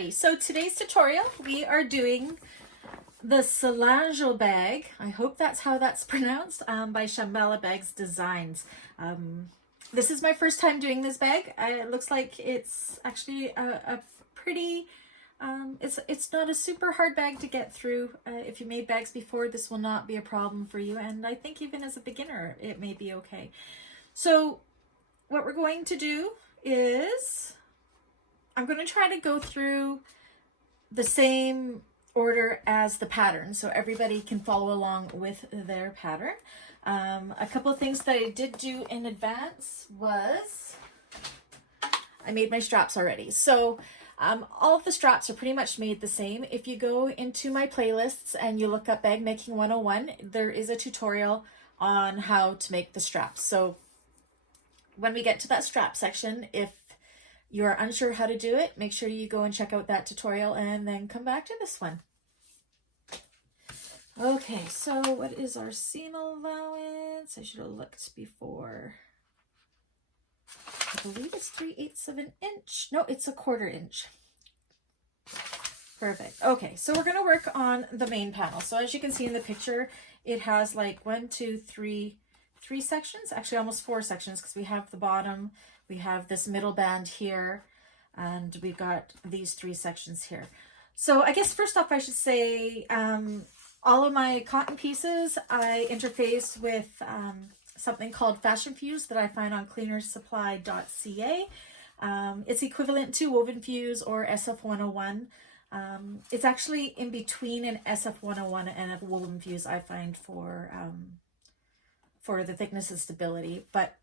everybody. So today's tutorial, we are doing the Solangel bag. I hope that's how that's pronounced, by Shamballa Bags Designs. This is my first time doing this bag. It looks like it's actually a pretty, it's not a super hard bag to get through. If you made bags before, this will not be a problem for you. And I think even as a beginner, it may be okay. So what we're going to do is I'm going to try to go through the same order as the pattern so everybody can follow along with their pattern. A couple of things that I did do in advance was I made my straps already. So all of the straps are pretty much made the same. If you go into my playlists and you look up Bag Making 101, there is a tutorial on how to make the straps. So when we get to that strap section, if you are unsure how to do it, make sure you go and check out that tutorial and then come back to this one. Okay, so what is our seam allowance? I should have looked before. I believe it's 3/8 of an inch. No, it's 1/4 inch. Perfect. Okay, so we're going to work on the main panel. So as you can see in the picture, it has like 3 sections, actually almost 4 sections, because we have the bottom, we have this middle band here, and we got these 3 sections here. So I guess first off I should say all of my cotton pieces I interface with something called Fashion Fuse that I find on cleanersupply.ca. It's equivalent to Woven Fuse or SF101. It's actually in between an SF101 and a Woven Fuse, I find, for the thickness and stability, but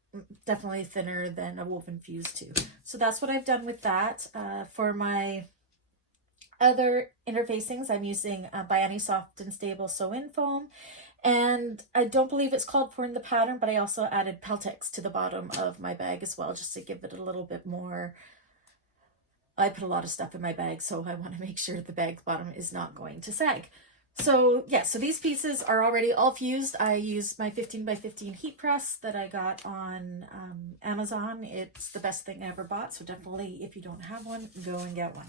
definitely thinner than a Woven Fuse too. So that's what I've done with that. For my other interfacings, I'm using Biani Soft and Stable Sew-In Foam, and I don't believe it's called for in the pattern, but I also added Peltex to the bottom of my bag as well, just to give it a little bit more. I put a lot of stuff in my bag, so I want to make sure the bag bottom is not going to sag. So yeah, so these pieces are already all fused. I used my 15x15 heat press that I got on Amazon. It's the best thing I ever bought, so definitely if you don't have one, go and get one.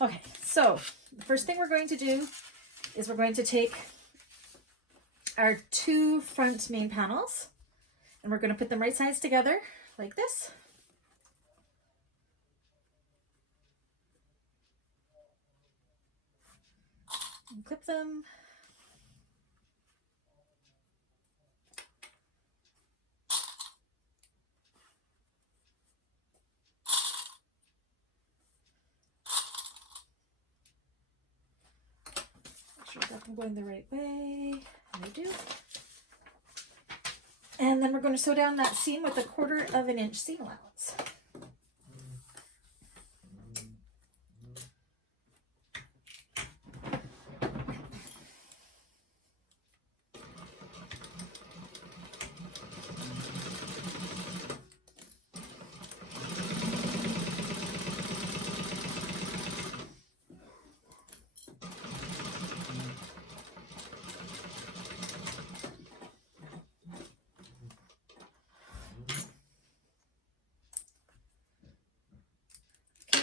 Okay, so the first thing we're going to do is we're going to take our 2 front main panels and we're going to put them right sides together like this. And clip them. Make sure that I'm going the right way. I do. And then we're going to sew down that seam with 1/4 of an inch seam allowance.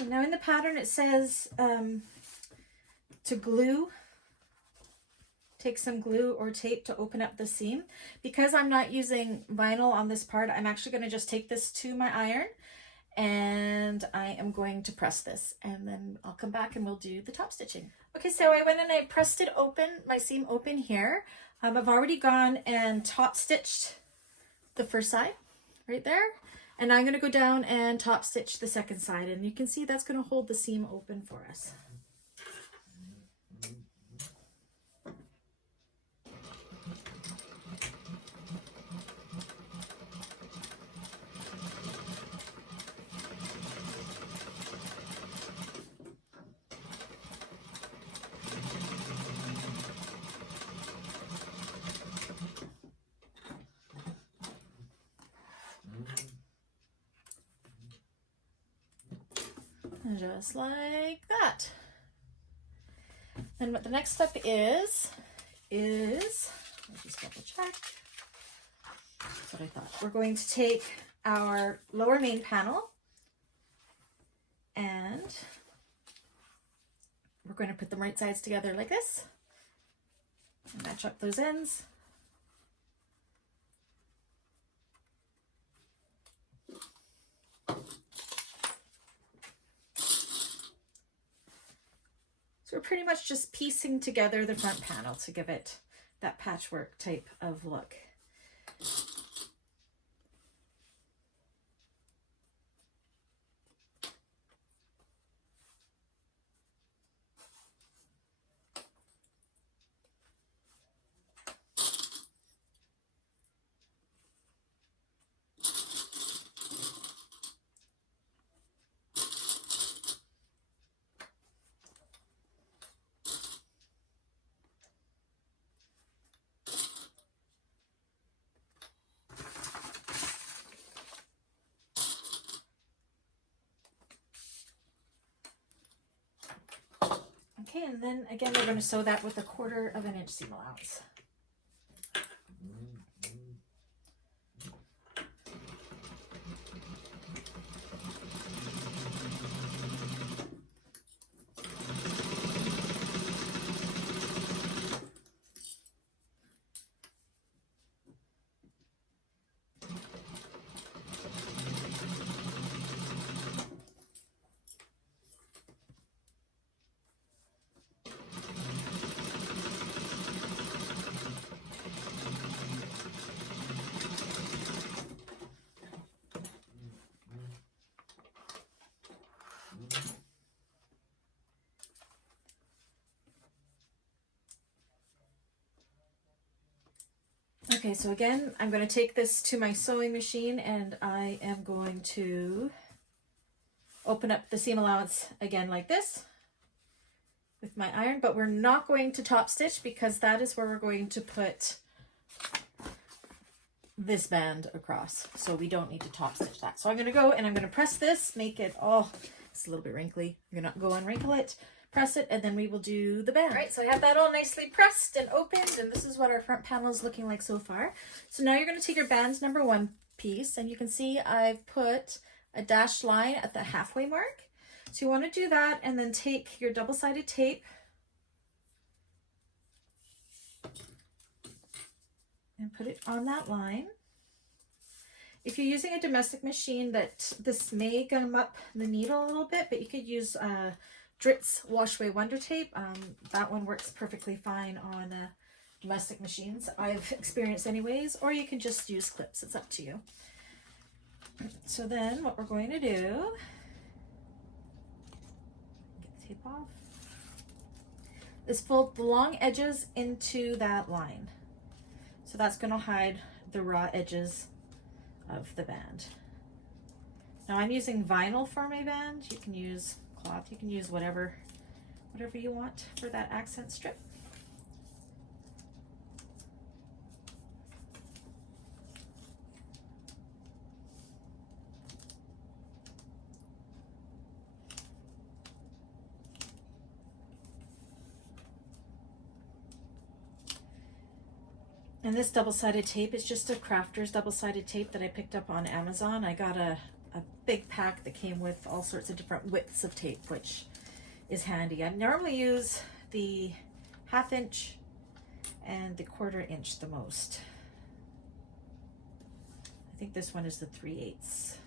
Now in the pattern it says to glue, take some glue or tape to open up the seam. Because I'm not using vinyl on this part, I'm actually going to just take this to my iron and I am going to press this, and then I'll come back and we'll do the top stitching. Okay, so I went and I pressed it open, my seam open here. I've already gone and top stitched the first side right there. And I'm going to go down and top stitch the second side, and you can see that's going to hold the seam open for us. Just like that. And what the next step is let's just double check. That's what I thought. We're going to take our lower main panel and we're going to put them right sides together like this and match up those ends. So we're pretty much just piecing together the front panel to give it that patchwork type of look. Okay, and then again, we're going to sew that with a 1/4 of an inch seam allowance. Okay, so again, I'm going to take this to my sewing machine and I am going to open up the seam allowance again like this with my iron, but we're not going to top stitch because that is where we're going to put this band across. So we don't need to top stitch that. So I'm going to go and I'm going to press this, make it all, it's a little bit wrinkly. I'm going to go unwrinkle it, press it, and then we will do the band. All right, so I have that all nicely pressed and opened, and this is what our front panel is looking like so far. So now you're going to take your band's number 1 piece, and you can see I've put a dashed line at the halfway mark. So you want to do that, and then take your double-sided tape and put it on that line. If you're using a domestic machine, this may gum up the needle a little bit, but you could use Dritz Wash Away Wonder Tape. That one works perfectly fine on domestic machines, I've experienced anyways, or you can just use clips. It's up to you. So then what we're going to do, get the tape off, is fold the long edges into that line. So that's going to hide the raw edges of the band. Now I'm using vinyl for my band. You can use cloth, you can use whatever you want for that accent strip. And this double-sided tape is just a crafter's double-sided tape that I picked up on Amazon. I got a big pack that came with all sorts of different widths of tape, which is handy. I normally use the 1/2 inch and the 1/4 inch the most. I think this one is the 3/8.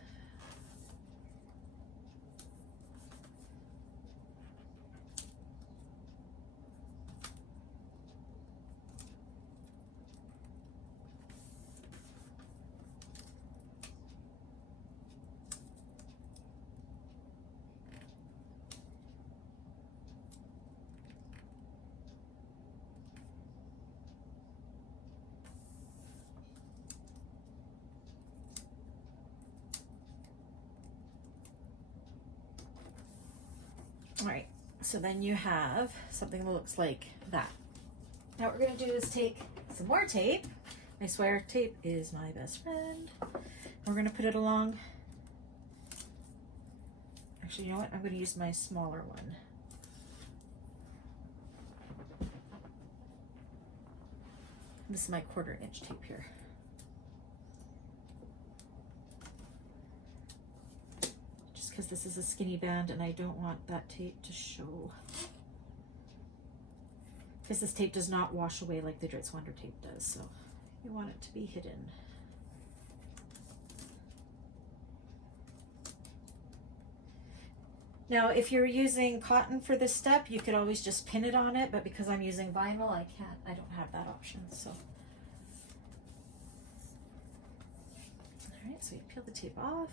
All right, so then you have something that looks like that. Now what we're going to do is take some more tape. I swear tape is my best friend. We're going to put it along. Actually, you know what? I'm going to use my smaller one. This is my 1/4 inch tape here. Because this is a skinny band and I don't want that tape to show. because this tape does not wash away like the Dritz Wonder tape does, so you want it to be hidden. Now, if you're using cotton for this step, you could always just pin it on it, but because I'm using vinyl, I don't have that option, so. All right, so you peel the tape off.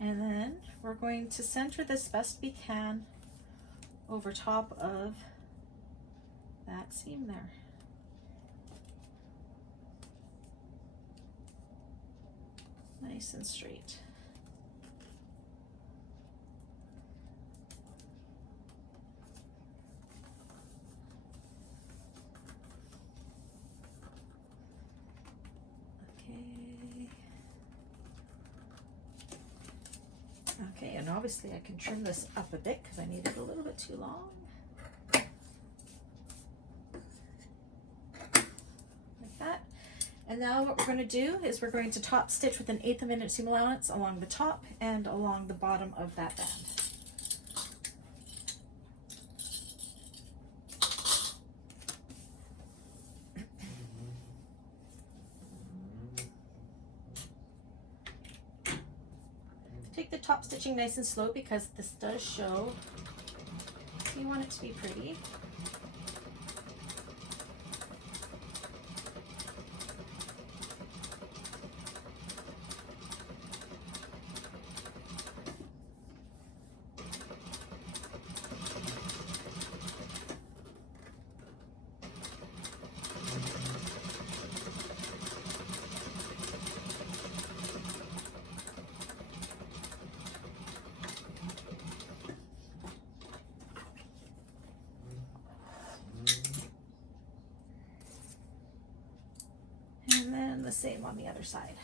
And then we're going to center this best we can over top of that seam there. Nice and straight. Okay, and obviously I can trim this up a bit because I need it a little bit too long. Like that. And now what we're going to do is we're going to top stitch with an 1/8 of an inch seam allowance along the top and along the bottom of that band. Take the top stitching nice and slow because this does show, so you want it to be pretty. And then the same on the other side.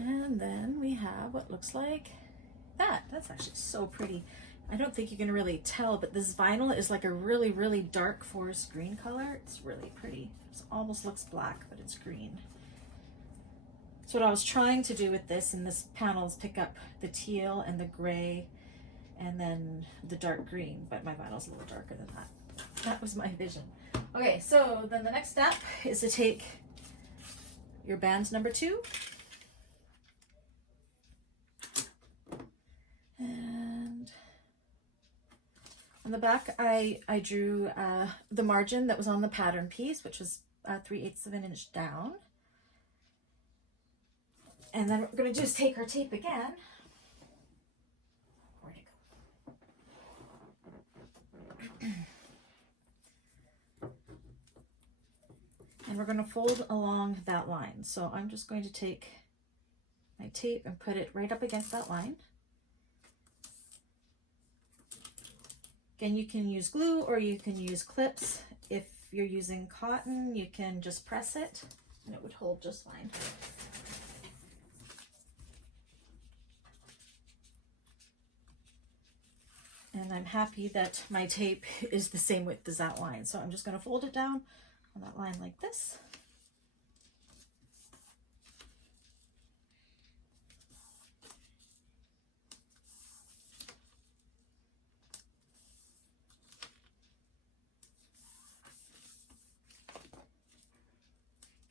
And then we have what looks like that. That's actually so pretty. I don't think you can really tell, but this vinyl is like a really, really dark forest green color. It's really pretty. It almost looks black, but it's green. So what I was trying to do with this in this panel is pick up the teal and the gray and then the dark green, but my vinyl's a little darker than that. That was my vision. Okay, so then the next step is to take your band number 2. And on the back, I drew the margin that was on the pattern piece, which was 3/8 of an inch down. And then what we're going to do is take our tape again. Where'd it go? And we're going to fold along that line. So I'm just going to take my tape and put it right up against that line. Again, you can use glue or you can use clips. If you're using cotton, you can just press it and it would hold just fine. And I'm happy that my tape is the same width as that line. So I'm just going to fold it down on that line like this.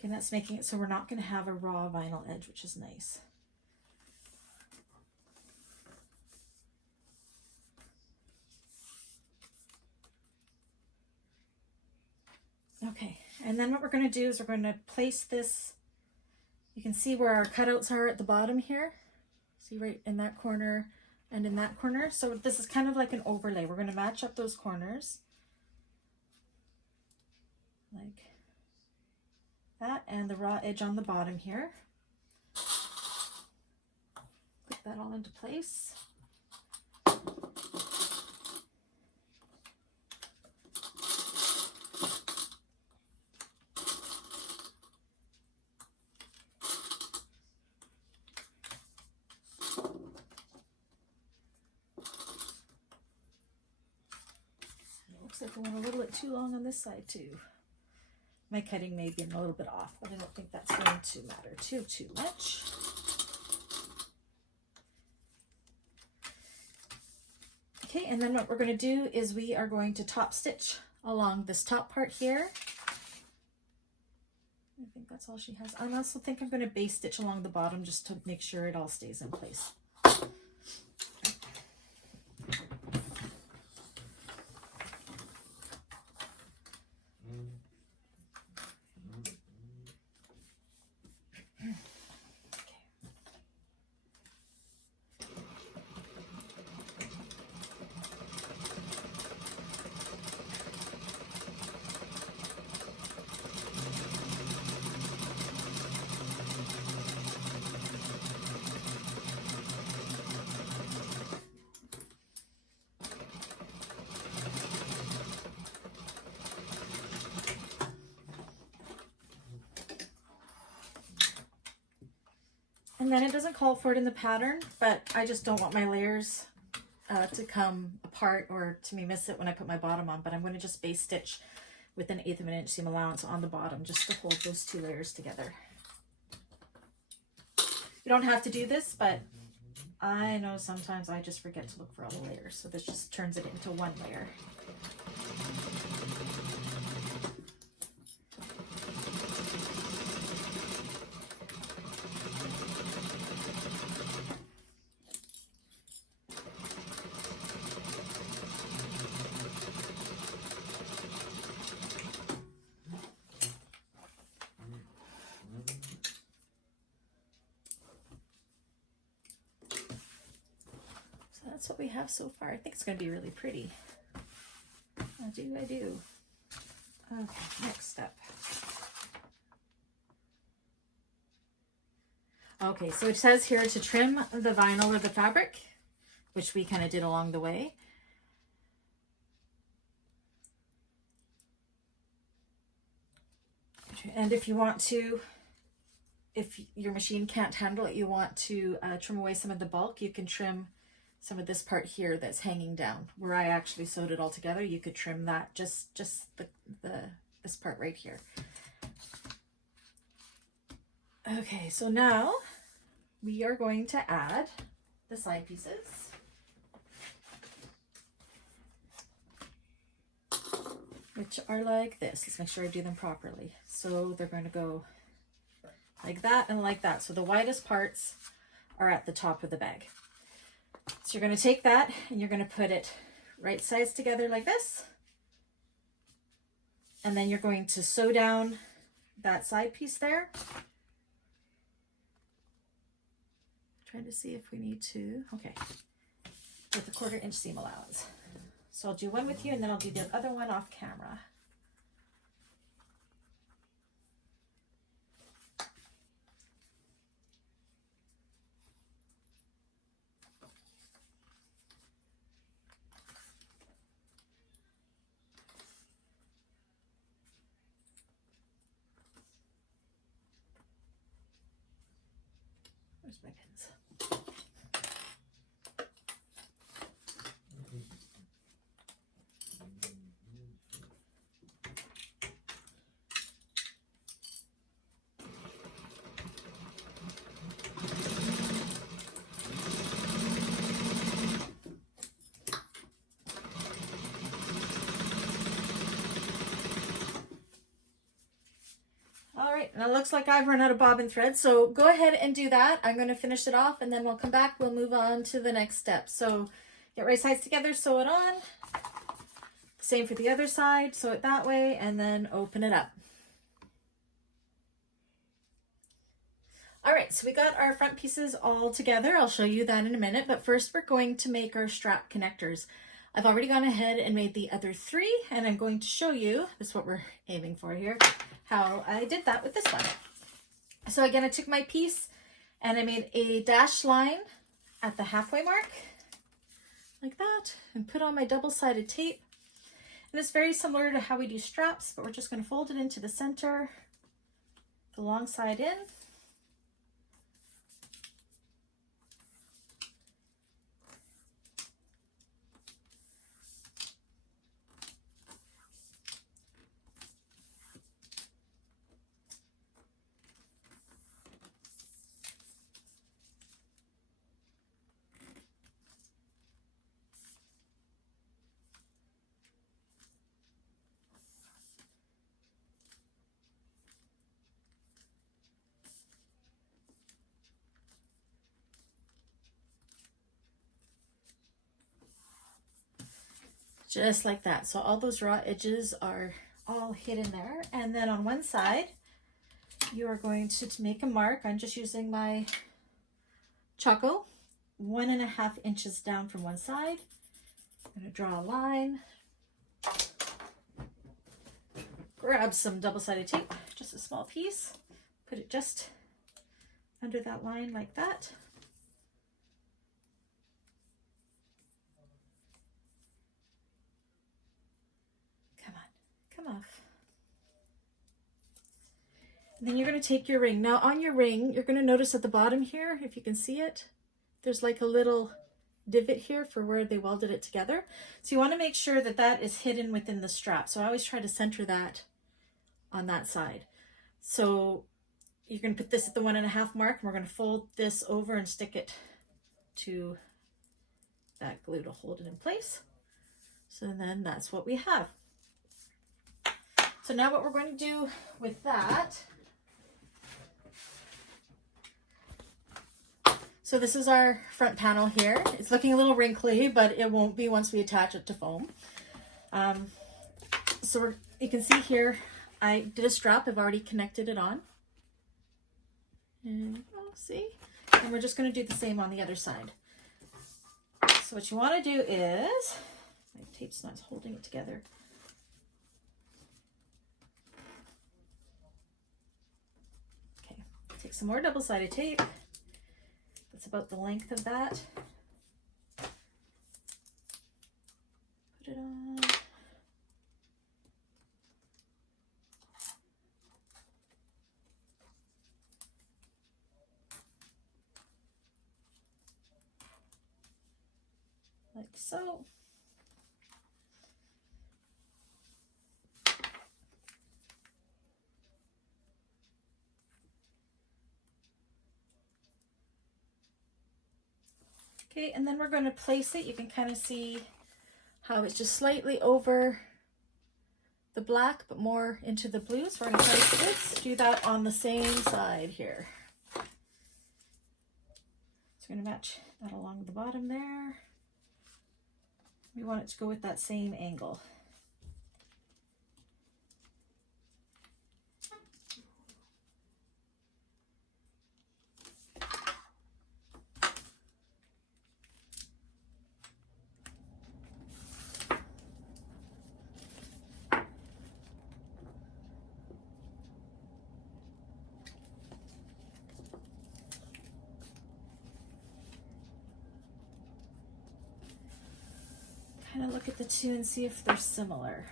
And that's making it so we're not going to have a raw vinyl edge, which is nice. Okay, and then what we're going to do is we're going to place this, you can see where our cutouts are at the bottom here. See right in that corner and in that corner. So this is kind of like an overlay. We're going to match up those corners. Like that, and the raw edge on the bottom here. that all into place. Looks like I went a little bit too long on this side too. My cutting may be a little bit off, but I don't think that's going to matter too much. Okay, and then what we're going to do is we are going to top stitch along this top part here. I think that's all she has. I also think I'm going to base stitch along the bottom just to make sure it all stays in place. And then it doesn't call for it in the pattern, but I just don't want my layers to come apart or to me miss it when I put my bottom on. But I'm going to just base stitch with an 1/8 of an inch seam allowance on the bottom just to hold those two layers together. You don't have to do this, but I know sometimes I just forget to look for all the layers. So this just turns it into one layer. That's what we have so far. I think it's going to be really pretty. I do. Okay, next step. Okay, so it says here to trim the vinyl or the fabric, which we kind of did along the way. And if you want to, if your machine can't handle it, you want to trim away some of the bulk, you can trim some of this part here that's hanging down. Where I actually sewed it all together, you could trim that, just this part right here. Okay, so now we are going to add the side pieces. Which are like this. Let's make sure I do them properly. So they're going to go like that and like that. So the widest parts are at the top of the bag. So you're going to take that and you're going to put it right sides together like this. And then you're going to sew down that side piece there. Trying to see if we need to, okay, with a 1/4 inch seam allowance. So I'll do one with you and then I'll do the other one off camera. Where's my pins? And it looks like I've run out of bobbin thread, so go ahead and do that. I'm going to finish it off and then we'll come back. We'll move on to the next step. So get right sides together, sew it on. Same for the other side, sew it that way, and then open it up. All right, so we got our front pieces all together. I'll show you that in a minute, but first we're going to make our strap connectors. I've already gone ahead and made the other 3, and I'm going to show you, this is what we're aiming for here, how I did that with this one. So again, I took my piece and I made a dashed line at the halfway mark, like that, and put on my double-sided tape. And it's very similar to how we do straps, but we're just going to fold it into the center, the long side in. Just like that. So all those raw edges are all hidden there. And then on one side, you are going to make a mark. I'm just using my Choco, 1.5 inches down from one side. I'm going to draw a line. Grab some double-sided tape, just a small piece. Put it just under that line like that. Come off. And then you're going to take your ring. Now on your ring, you're going to notice at the bottom here, if you can see it, there's like a little divot here for where they welded it together. So you want to make sure that that is hidden within the strap. So I always try to center that on that side. So you're going to put this at the 1.5 mark, and we're going to fold this over and stick it to that glue to hold it in place. So then that's what we have. So now what we're going to do with that, so this is our front panel here. It's looking a little wrinkly, but it won't be once we attach it to foam. You can see here, I did a strap. I've already connected it on. And see? And we're just going to do the same on the other side. So what you want to do is, my tape's not holding it together. Take some more double-sided tape. That's about the length of that. Put it on. Like so. Okay, and then we're going to place it. You can kind of see how it's just slightly over the black, but more into the blue. So we're going to place this, do that on the same side here. So we're going to match that along the bottom there. We want it to go with that same angle. Kind of look at the two and see if they're similar.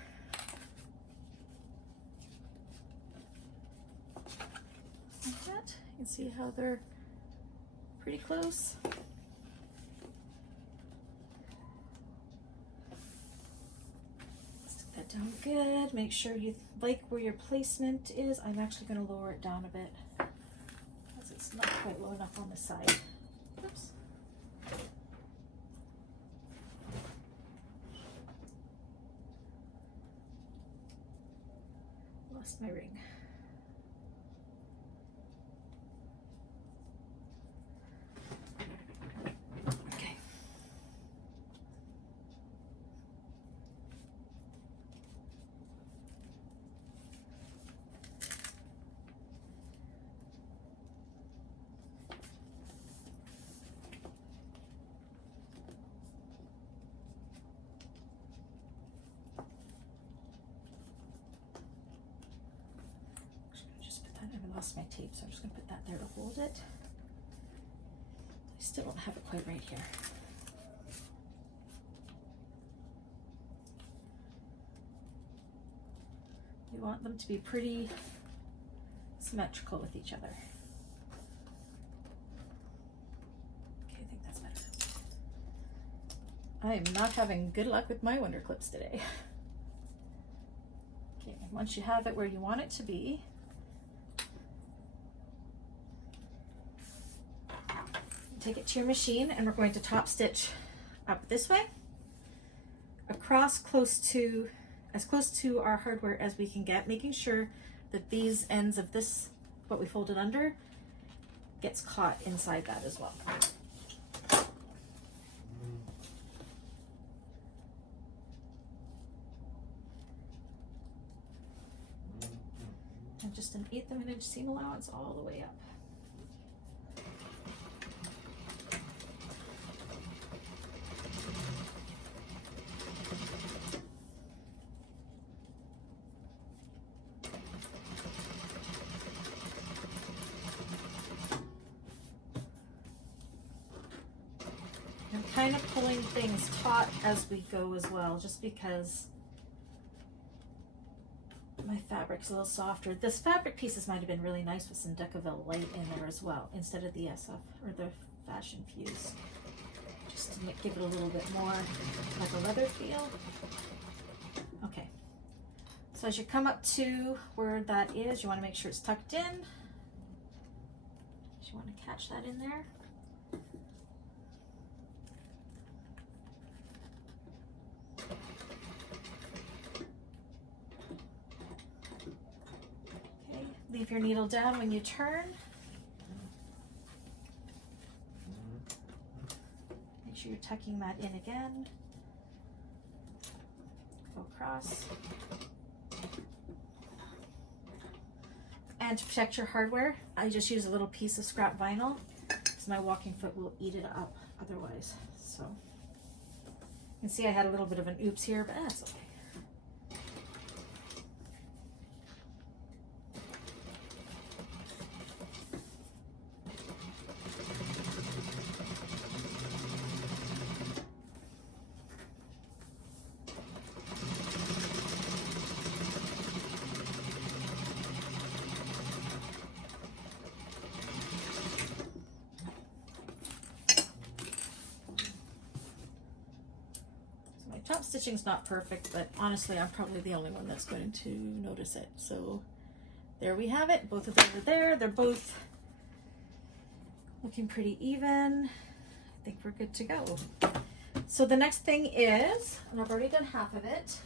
Like that. You can see how they're pretty close. Stick that down good. Make sure you like where your placement is. I'm actually going to lower it down a bit because it's not quite low enough on the side. Oops. Lost my ring. Okay. Just put that, I lost my tape, so I'm just going to put that there to hold it. Still don't have it quite right here. We want them to be pretty symmetrical with each other. Okay, I think that's better. I am not having good luck with my wonder clips today. Okay, once you have it where you want it to be, take it to your machine, and we're going to top stitch up this way, across as close to our hardware as we can get, making sure that these ends of this, what we folded under, gets caught inside that as well. And just an 1/8 of an inch seam allowance all the way up. I'm kind of pulling things taut as we go as well, just because my fabric's a little softer. This fabric pieces might have been really nice with some Decaville light in there as well, instead of the SF or the Fashion Fuse, just to give it a little bit more like a leather feel. Okay, so as you come up to where that is, you want to make sure it's tucked in. You want to catch that in there. Leave your needle down when you turn. Make sure you're tucking that in again. Go across. And to protect your hardware, I just use a little piece of scrap vinyl because my walking foot will eat it up otherwise. So you can see I had a little bit of an oops here, but that's okay. Top stitching's not perfect, but honestly, I'm probably the only one that's going to notice it. So there we have it. Both of them are there. They're both looking pretty even. I think we're good to go. So the next thing is, and I've already done half of it,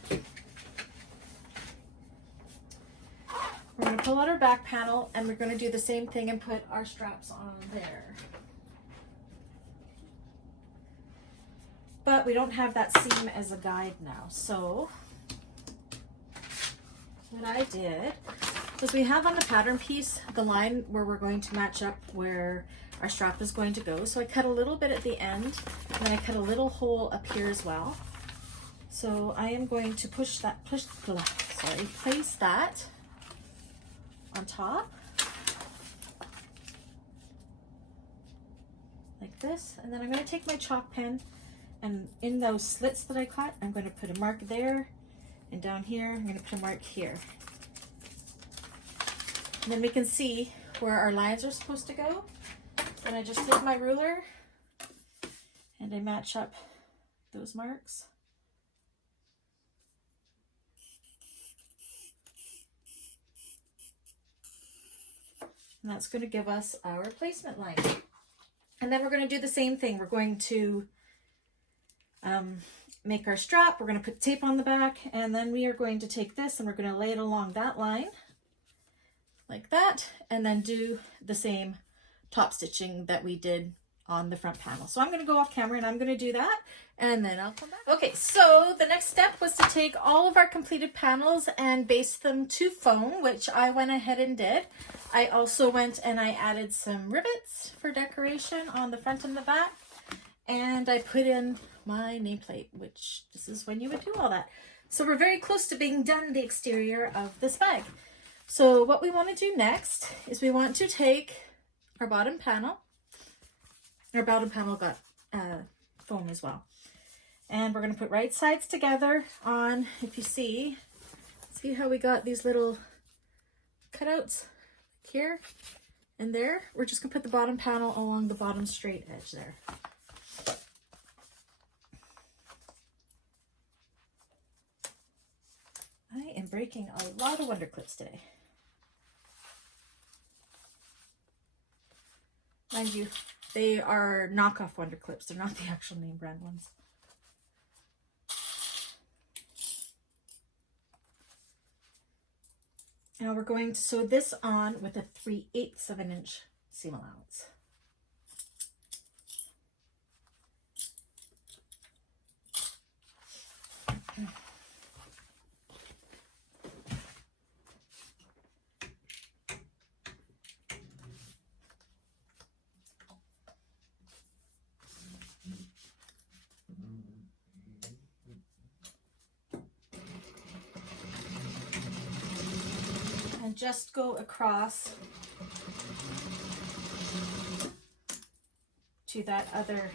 we're going to pull out our back panel, and we're going to do the same thing and put our straps on there. But we don't have that seam as a guide now. So what I did was, we have on the pattern piece the line where we're going to match up where our strap is going to go. So I cut a little bit at the end, and then I cut a little hole up here as well. So I am going to place that on top like this. And then I'm going to take my chalk pen, and in those slits that I cut, I'm going to put a mark there, and down here, I'm going to put a mark here. And then we can see where our lines are supposed to go. And I just take my ruler, and I match up those marks. And that's going to give us our placement line. And then we're going to do the same thing. We're going to make our strap. We're going to put tape on the back, and then we are going to take this and we're going to lay it along that line like that, and then do the same top stitching that we did on the front panel. So I'm going to go off camera and I'm going to do that, and then I'll come back. Okay, so the next step was to take all of our completed panels and baste them to foam, which I went ahead and did. I also went and I added some rivets for decoration on the front and the back, and I put in my nameplate, which this is when you would do all that. So we're very close to being done the exterior of this bag. So what we want to do next is we want to take our bottom panel, Our bottom panel got foam as well. And we're going to put right sides together on, if you see how we got these little cutouts here and there? We're just going to put the bottom panel along the bottom straight edge there. I am breaking a lot of Wonder Clips today. Mind you, they are knockoff Wonder Clips. They're not the actual name brand ones. Now we're going to sew this on with a 3/8 of an inch seam allowance. And just go across to that other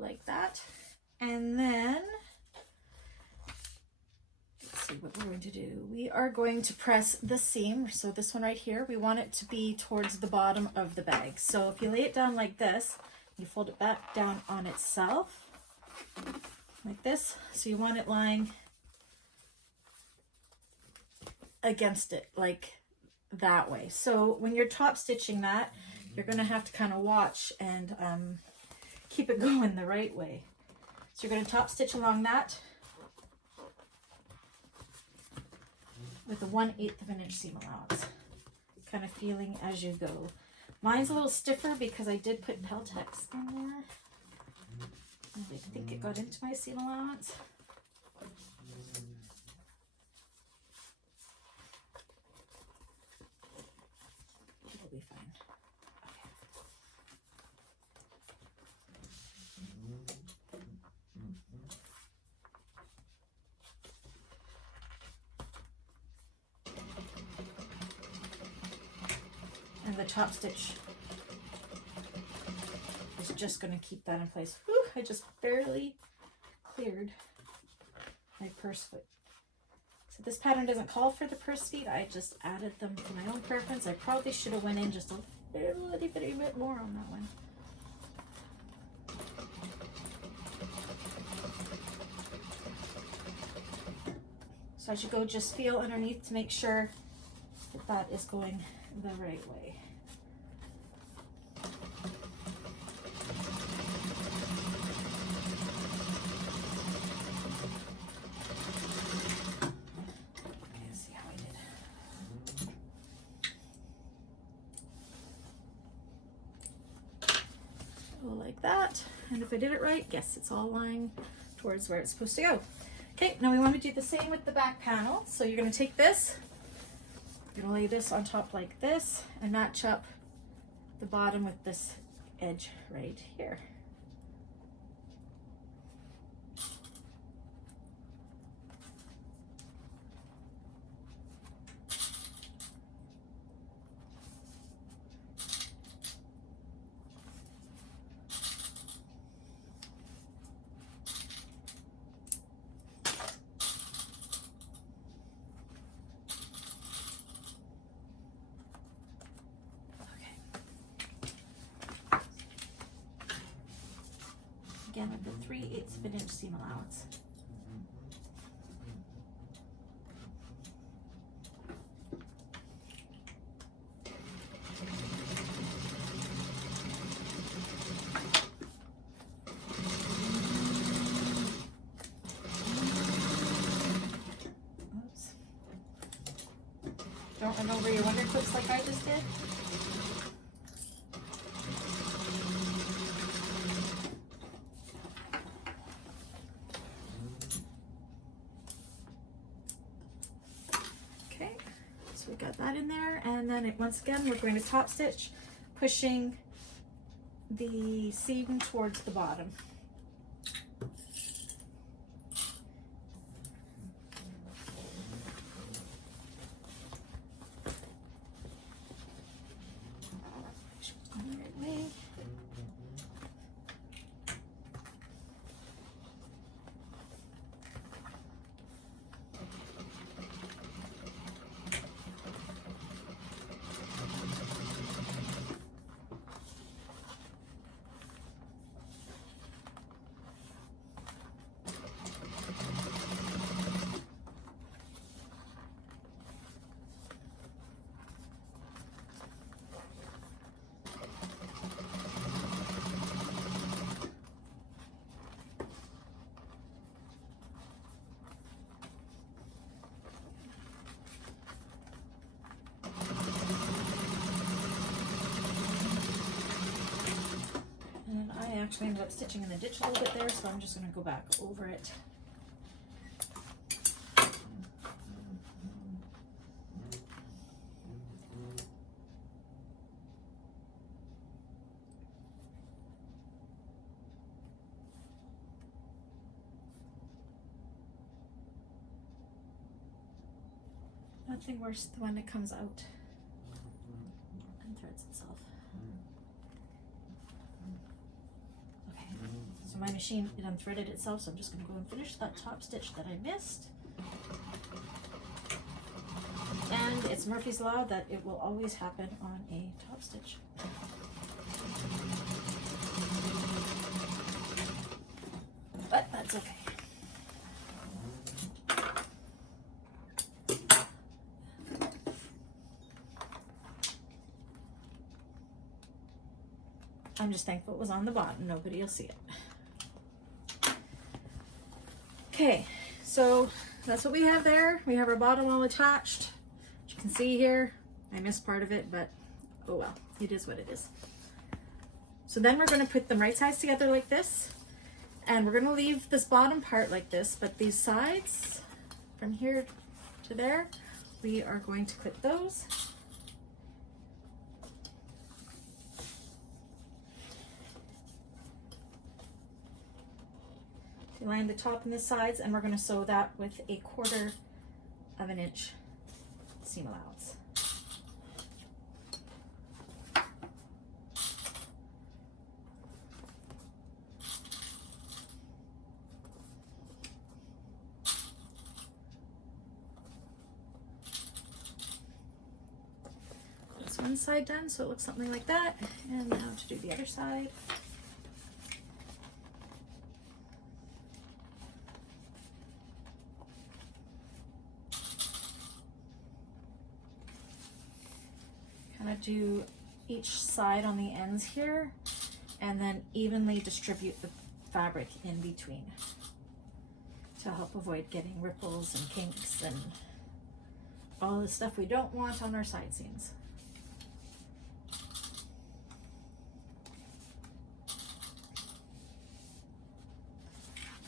like that. And then let's see what we're going to do. We are going to press the seam. So this one right here, we want it to be towards the bottom of the bag. So if you lay it down like this, you fold it back down on itself like this. So you want it lying against it like that way. So when you're top stitching that, you're going to have to kind of watch and keep it going the right way. So you're going to top stitch along that with a 1/8 of an inch seam allowance, kind of feeling as you go. Mine's a little stiffer because I did put Peltex in there. I think it got into my seam allowance. It'll be fine. And the top stitch is just going to keep that in place. Whew, I just barely cleared my purse foot. So this pattern doesn't call for the purse feet. I just added them for my own preference. I probably should have went in just a little bit more on that one. So as you go, just feel underneath to make sure that that is going the right way. Like that, and if I did it right, yes, it's all lying towards where it's supposed to go. Okay, now we want to do the same with the back panel. So you're going to take this, you're going to lay this on top like this and match up the bottom with this edge right here. Again with the 3/8 of an inch seam allowance. Oops. Don't run over your wonder clips like I just did. And once again, we're going to top stitch, pushing the seam towards the bottom. And I actually ended up stitching in the ditch a little bit there, so I'm just going to go back over it. Nothing worse than when it comes out and threads itself. Okay, so my machine, it unthreaded itself, so I'm just going to go and finish that top stitch that I missed. And it's Murphy's Law that it will always happen on a top stitch. But that's okay. I'm just thankful it was on the bottom. Nobody will see it. Okay, so that's what we have there. We have our bottom all attached. As you can see here, I missed part of it, but oh well, it is what it is. So then we're going to put them right sides together like this, and we're going to leave this bottom part like this, but these sides from here to there, we are going to clip those. Line the top and the sides, and we're going to sew that with a 1/4 of an inch seam allowance. This one side done, so it looks something like that. And now to do the other side. Do each side on the ends here, and then evenly distribute the fabric in between to help avoid getting ripples and kinks and all the stuff we don't want on our side seams.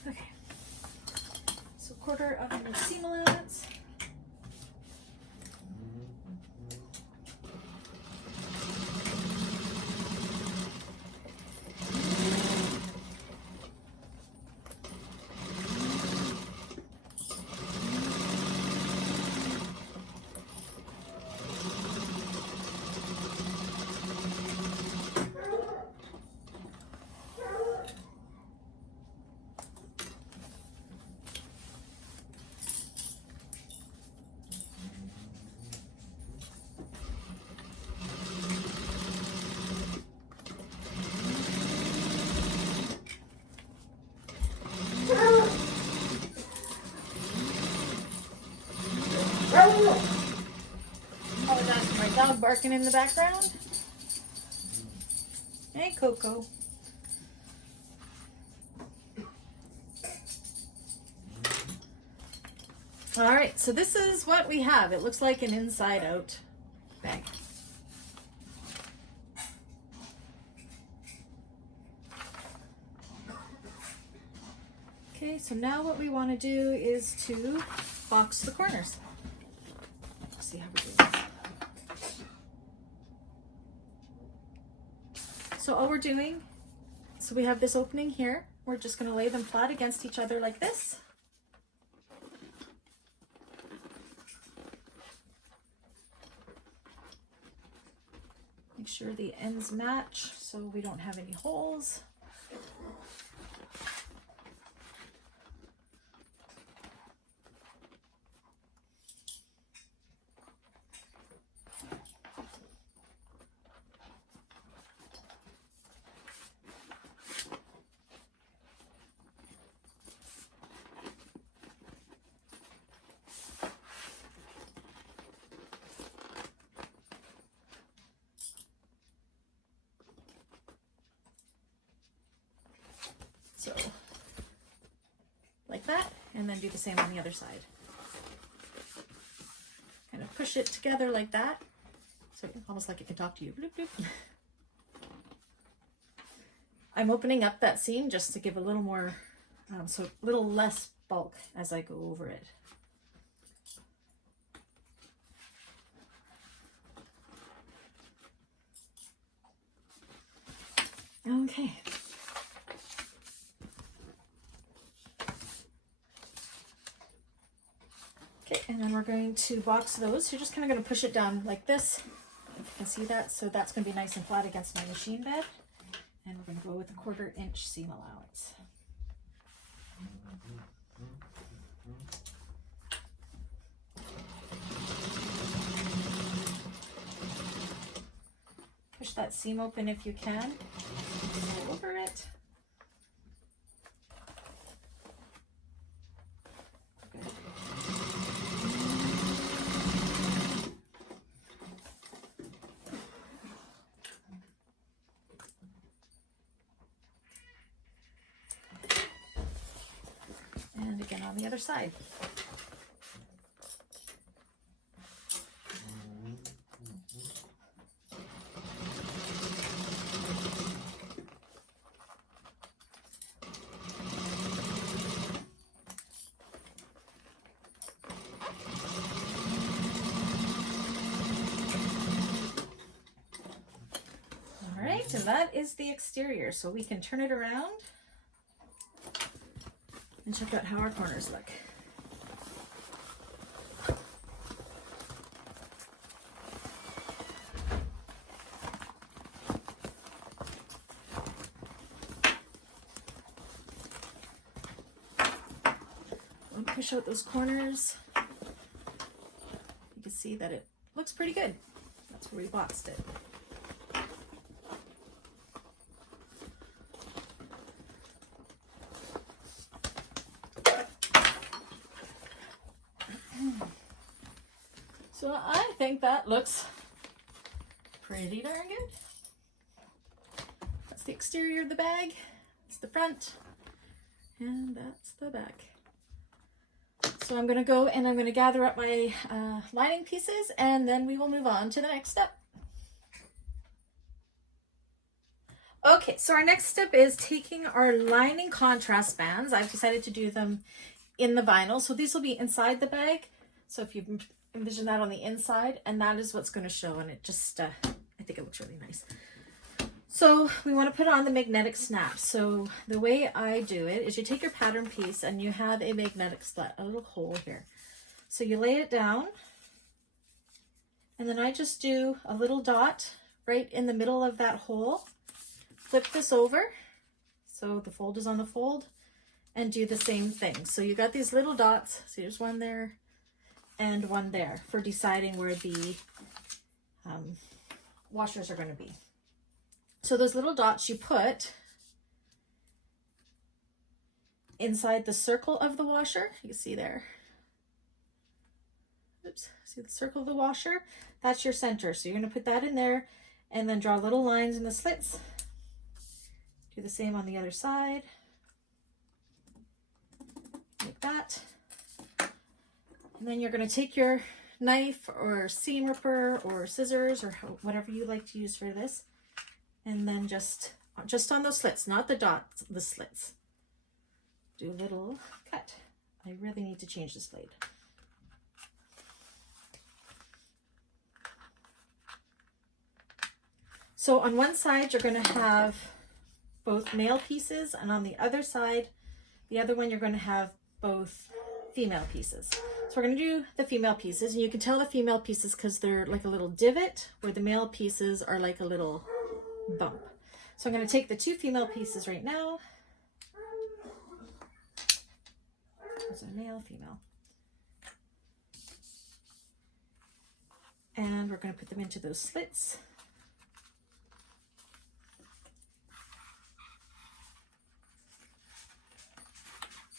Okay, so 1/4 of an inch seam allowance. Oh, that's my dog barking in the background. Hey, Coco. All right, so this is what we have. It looks like an inside out bag. Okay, so now what we want to do is to box the corners. Let's see how we do this. So all we're doing, so we have this opening here. We're just going to lay them flat against each other like this. Make sure the ends match so we don't have any holes. So, like that, and then do the same on the other side. Kind of push it together like that, so almost like it can talk to you. Bloop, bloop. I'm opening up that seam just to give a little more, so a little less bulk as I go over it. Okay. Okay, and then we're going to box those. You're just kind of going to push it down like this. If you can see that. So that's going to be nice and flat against my machine bed. And we're going to go with a 1/4 inch seam allowance. Push that seam open if you can. Go over it. And again on the other side. All right, and that is the exterior. So we can turn it around and check out how our corners look. I'll push out those corners. You can see that it looks pretty good. That's where we boxed it. So I think that looks pretty darn good. That's the exterior of the bag. That's the front. And that's the back. So I'm going to go and I'm going to gather up my lining pieces, and then we will move on to the next step. Okay, so our next step is taking our lining contrast bands. I've decided to do them in the vinyl. So these will be inside the bag. So if you envision that on the inside, and that is what's going to show, and it just, I think it looks really nice. So we want to put on the magnetic snap. So the way I do it is you take your pattern piece and you have a magnetic slit, a little hole here. So you lay it down, and then I just do a little dot right in the middle of that hole. Flip this over, so the fold is on the fold, and do the same thing. So you got these little dots. So there's one there and one there for deciding where the washers are going to be. So those little dots you put inside the circle of the washer. You can see there. Oops, see the circle of the washer? That's your center. So you're going to put that in there and then draw little lines in the slits. Do the same on the other side. Like that. And then you're going to take your knife or seam ripper or scissors or whatever you like to use for this. And then just on those slits, not the dots, the slits. Do a little cut. I really need to change this blade. So on one side, you're going to have both male pieces, and on the other side, the other one, you're going to have both female pieces. So we're going to do the female pieces, and you can tell the female pieces because they're like a little divot, where the male pieces are like a little bump. So I'm going to take the two female pieces right now. There's a male, female. And we're going to put them into those slits.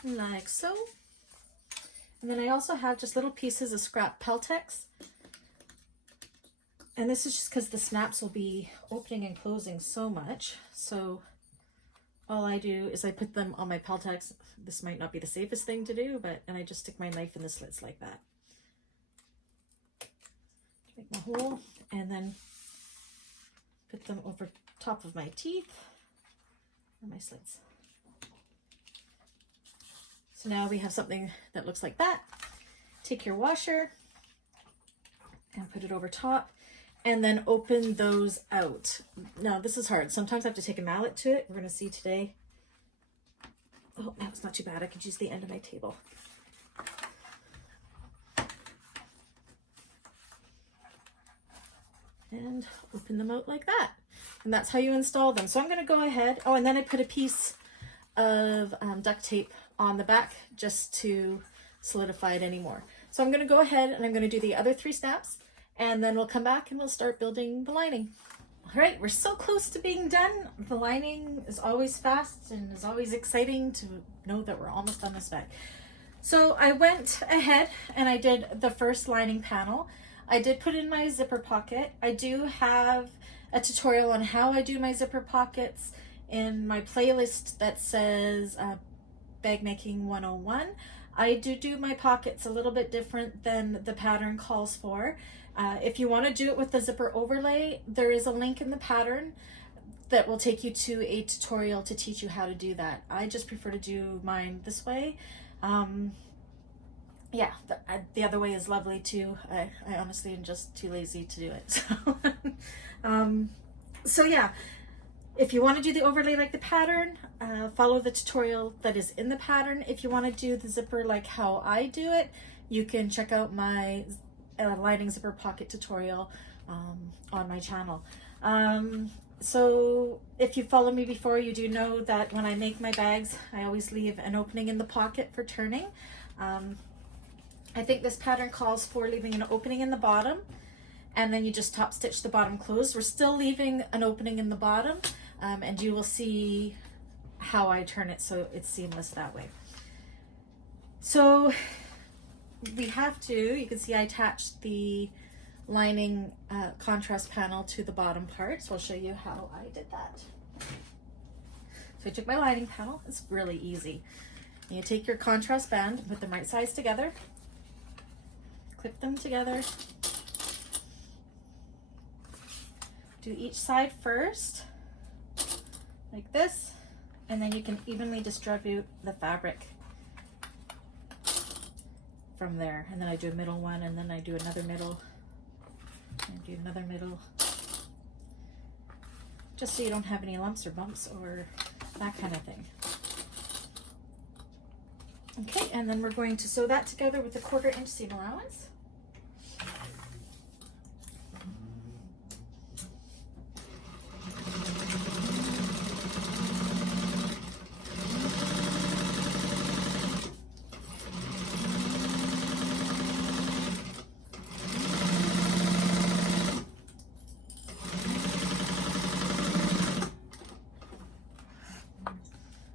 Like so. And then I also have just little pieces of scrap Peltex. And this is just because the snaps will be opening and closing so much. So all I do is I put them on my Peltex. This might not be the safest thing to do, and I just stick my knife in the slits like that. Make my hole and then put them over top of my teeth or my slits. So now we have something that looks like that. Take your washer and put it over top and then open those out. Now this is hard. Sometimes I have to take a mallet to it. We're going to see today. Oh, no, it's not too bad. I could use the end of my table. And open them out like that. And that's how you install them. So I'm going to go ahead. Oh, and then I put a piece of duct tape on the back just to solidify it anymore. So I'm going to go ahead and I'm going to do the other 3 snaps, and then we'll come back and we'll start building the lining. All right, we're so close to being done. The lining is always fast and is always exciting to know that we're almost on this bag. So I went ahead and I did the first lining panel. I did put in my zipper pocket. I do have a tutorial on how I do my zipper pockets in my playlist that says Bag Making 101. I do my pockets a little bit different than the pattern calls for. If you want to do it with the zipper overlay, there is a link in the pattern that will take you to a tutorial to teach you how to do that. I just prefer to do mine this way. Yeah, the other way is lovely too. I honestly am just too lazy to do it. So yeah, if you want to do the overlay like the pattern, follow the tutorial that is in the pattern. If you want to do the zipper like how I do it, you can check out my lining zipper pocket tutorial on my channel. So if you followed me before, you do know that when I make my bags, I always leave an opening in the pocket for turning. I think this pattern calls for leaving an opening in the bottom, and then you just top stitch the bottom closed. We're still leaving an opening in the bottom, and you will see how I turn it so it's seamless that way. So we have to, you can see I attached the lining contrast panel to the bottom part, so I'll show you how I did that. So I took my lining panel. It's really easy. You take your contrast band and put them right sides together, clip them together, do each side first like this, and then you can evenly distribute the fabric from there. And then I do a middle one, and then I do another middle, and do another middle, just so you don't have any lumps or bumps or that kind of thing. Okay, and then we're going to sew that together with a 1/4 inch seam allowance.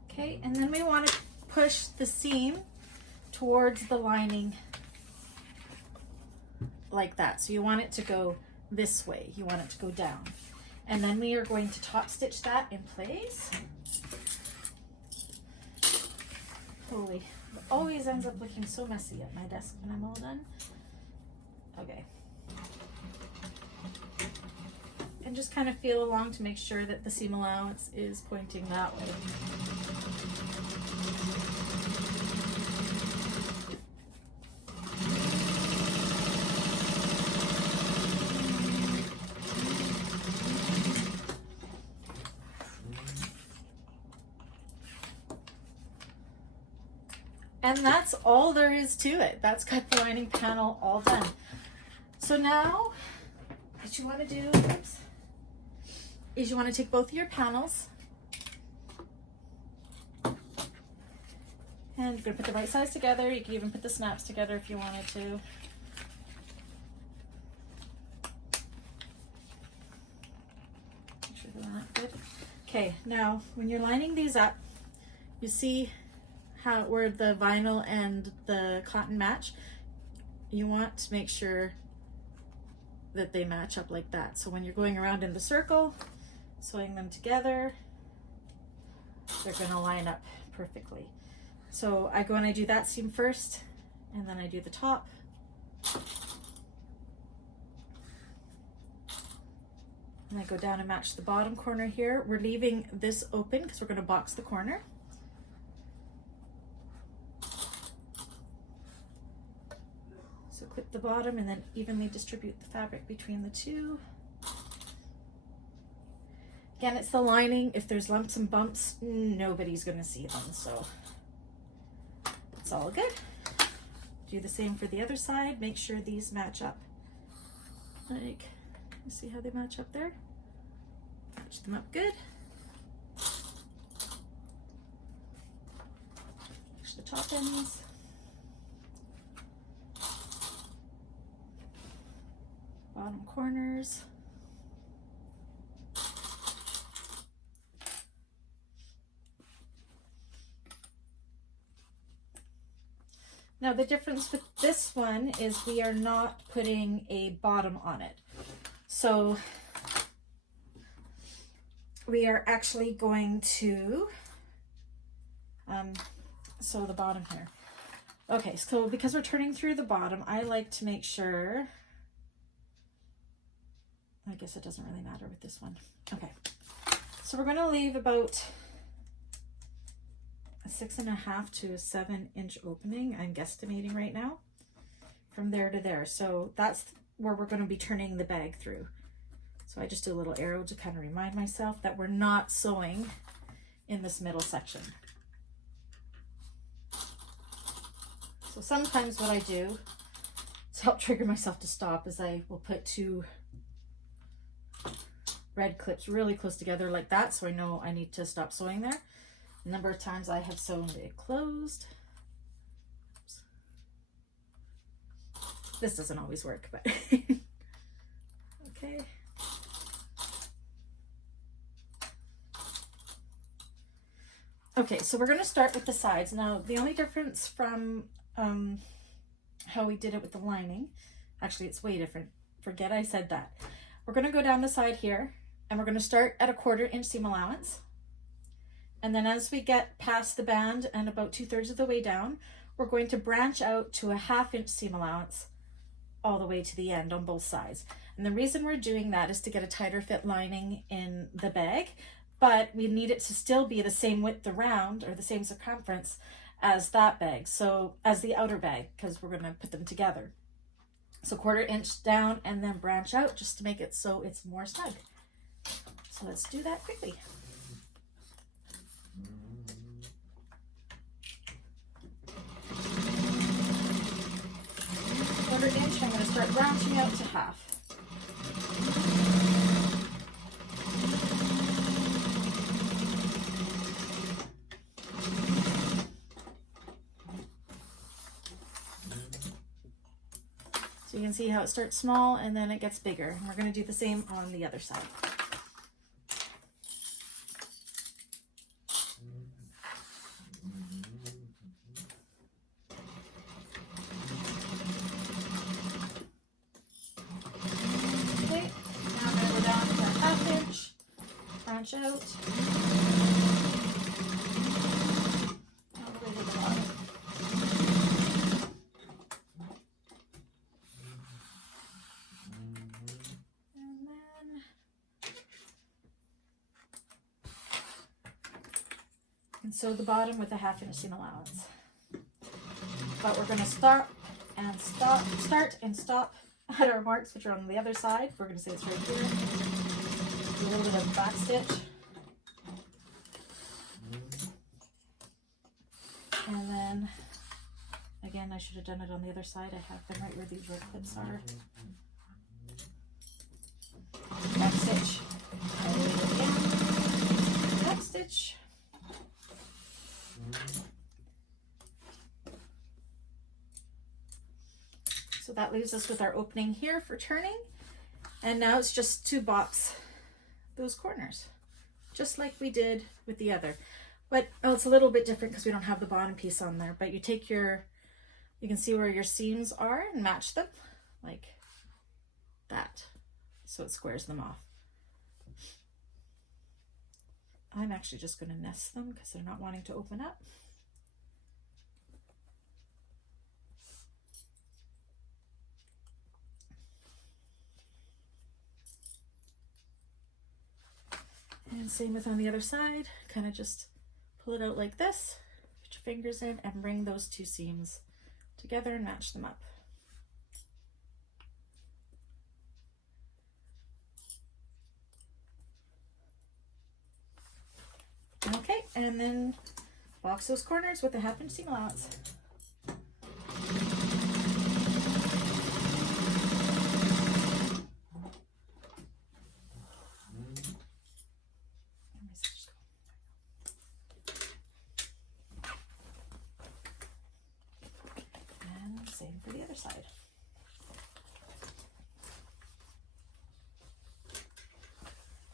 Okay, and then we want to push the seam towards the lining like that. So you want it to go this way. You want it to go down. And then we are going to top stitch that in place. Holy, it always ends up looking so messy at my desk when I'm all done. Okay. And just kind of feel along to make sure that the seam allowance is pointing that way. And that's all there is to it. That's got the lining panel all done. So now what you want to do is you want to take both of your panels and you're going to put the right sides together. You can even put the snaps together if you wanted to. Make sure they're not good. Okay, now when you're lining these up, you see where the vinyl and the cotton match. You want to make sure that they match up like that. So when you're going around in the circle, sewing them together, they're going to line up perfectly. So I go and I do that seam first, and then I do the top. And I go down and match the bottom corner here. We're leaving this open because we're going to box the corner. So clip the bottom and then evenly distribute the fabric between the two. Again, it's the lining. If there's lumps and bumps, nobody's going to see them, so it's all good. Do the same for the other side. Make sure these match up. Like, you see how they match up there? Match them up good. Match the top ends. Bottom corners. Now the difference with this one is we are not putting a bottom on it. So we are actually going to sew the bottom here. Okay, so because we're turning through the bottom, I like to make sure, I guess it doesn't really matter with this one. Okay, so we're going to leave about a 6.5 to a 7-inch opening. I'm guesstimating right now from there to there. So that's where we're going to be turning the bag through. So I just do a little arrow to kind of remind myself that we're not sewing in this middle section. So sometimes what I do to help trigger myself to stop is I will put 2 red clips really close together like that, so I know I need to stop sewing there. A number of times I have sewn it closed. Oops. This doesn't always work, but okay. Okay, so we're going to start with the sides. Now, the only difference from how we did it with the lining, actually it's way different. Forget I said that. We're going to go down the side here, and we're going to start at a 1/4 inch seam allowance. And then as we get past the band and about 2/3 of the way down, we're going to branch out to a 1/2 inch seam allowance all the way to the end on both sides. And the reason we're doing that is to get a tighter fit lining in the bag, but we need it to still be the same width around, or the same circumference as that bag, so as the outer bag, because we're going to put them together. So 1/4 inch down and then branch out just to make it so it's more snug. So let's do that quickly. Inch, I'm going to start branching out to 1/2. So you can see how it starts small and then it gets bigger. And we're going to do the same on the other side. Out all the way to the bottom. And sew the bottom with a 1/2 inch seam allowance. But we're going to start and stop at our marks, which are on the other side. We're going to say it's right here. A little bit of back stitch, and then I should have done it on the other side. I have them right where these row clips are. Back stitch. Back stitch. So that leaves us with our opening here for turning. And now it's just to box those corners, just like we did with the other. But oh, it's a little bit different because we don't have the bottom piece on there. But you take your, you can see where your seams are and match them like that. So it squares them off. I'm actually just going to nest them because they're not wanting to open up. And same with on the other side, kind of just pull it out like this, put your fingers in and bring those two seams together and match them up. Okay, and then box those corners with a 1/2 inch seam allowance. And same for the other side.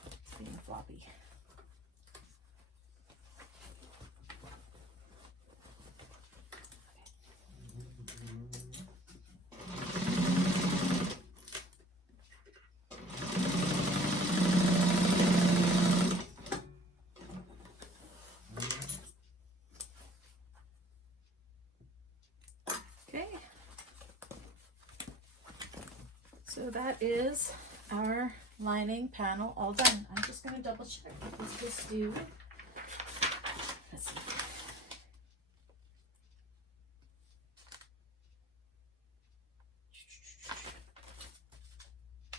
It's being floppy. So that is our lining panel all done. I'm just going to double check. Let's just do, let's see.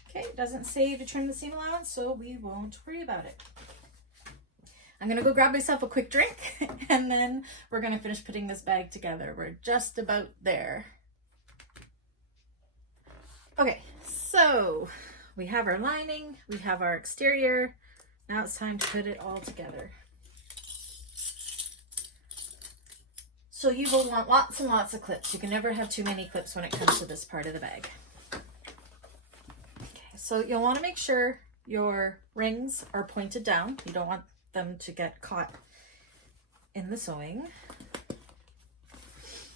Okay, it doesn't say to trim the seam allowance, so we won't worry about it. I'm going to go grab myself a quick drink and then we're going to finish putting this bag together. We're just about there. Okay, so we have our lining, we have our exterior. Now it's time to put it all together. So you will want lots and lots of clips. You can never have too many clips when it comes to this part of the bag. Okay, so you'll want to make sure your rings are pointed down. You don't want them to get caught in the sewing.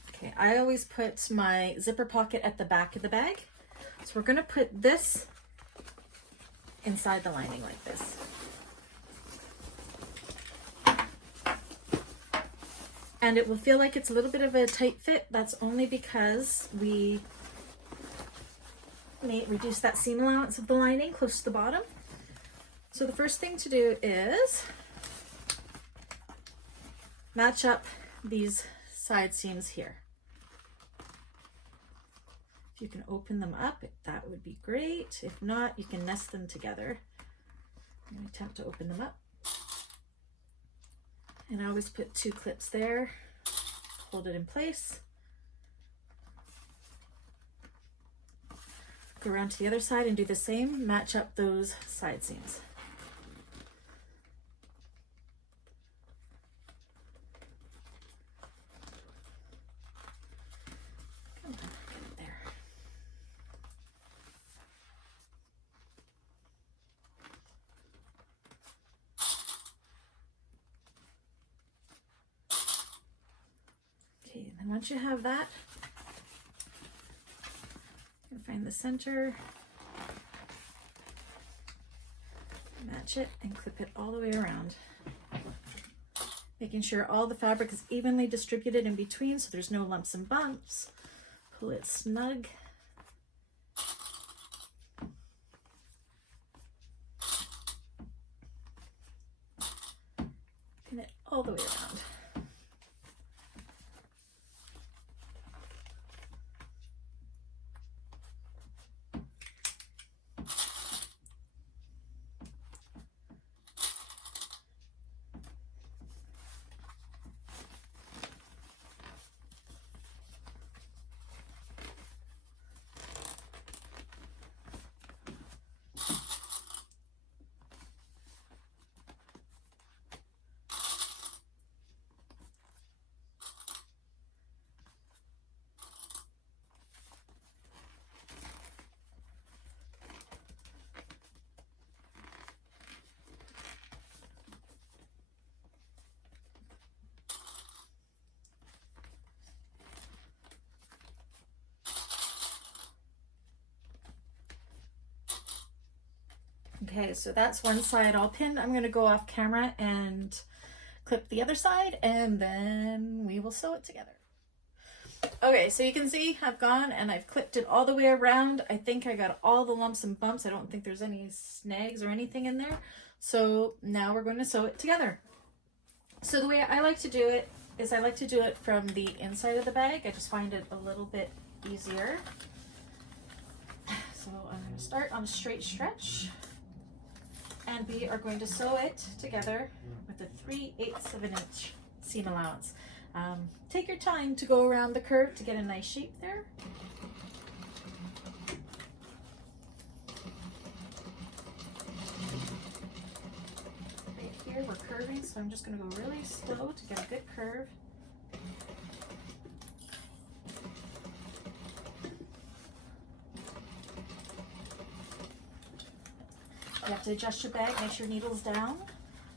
Okay, I always put my zipper pocket at the back of the bag. So we're going to put this inside the lining like this. And it will feel like it's a little bit of a tight fit. That's only because we may reduce that seam allowance of the lining close to the bottom. So the first thing to do is match up these side seams here. If you can open them up, that would be great. If not, you can nest them together. I'm going to attempt to open them up. And I always put 2 clips there, hold it in place. Go around to the other side and do the same, match up those side seams. And once you have that, you can find the center, match it, and clip it all the way around. Making sure all the fabric is evenly distributed in between so there's no lumps and bumps. Pull it snug. Pin it all the way around. Okay, so that's one side all pinned. I'm gonna go off camera and clip the other side, and then we will sew it together. Okay, so you can see I've gone and I've clipped it all the way around. I think I got all the lumps and bumps. I don't think there's any snags or anything in there. So now we're going to sew it together. So the way I like to do it is I like to do it from the inside of the bag. I just find it a little bit easier. So I'm going to start on a straight stretch, and we are going to sew it together with a 3/8 of an inch seam allowance. Take your time to go around the curve to get a nice shape there. Right here we're curving, so I'm just going to go really slow to get a good curve. You have to adjust your bag, make sure your needle's down,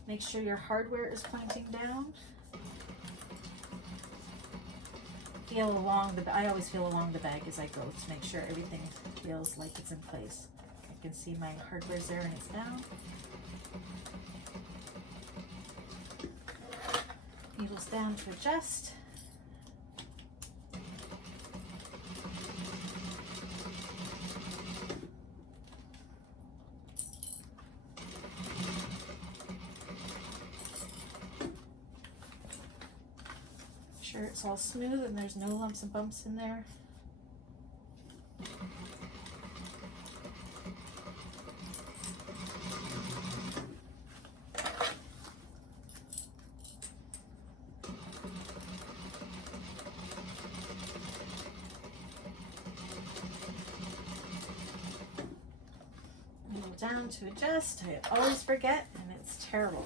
make sure your hardware is pointing down. Feel along the, I always feel along the bag as I go to make sure everything feels like it's in place. I can see my hardware's there and it's down. Needles down to adjust. Sure it's all smooth and there's no lumps and bumps in there. Needle down to adjust. I always forget and it's terrible.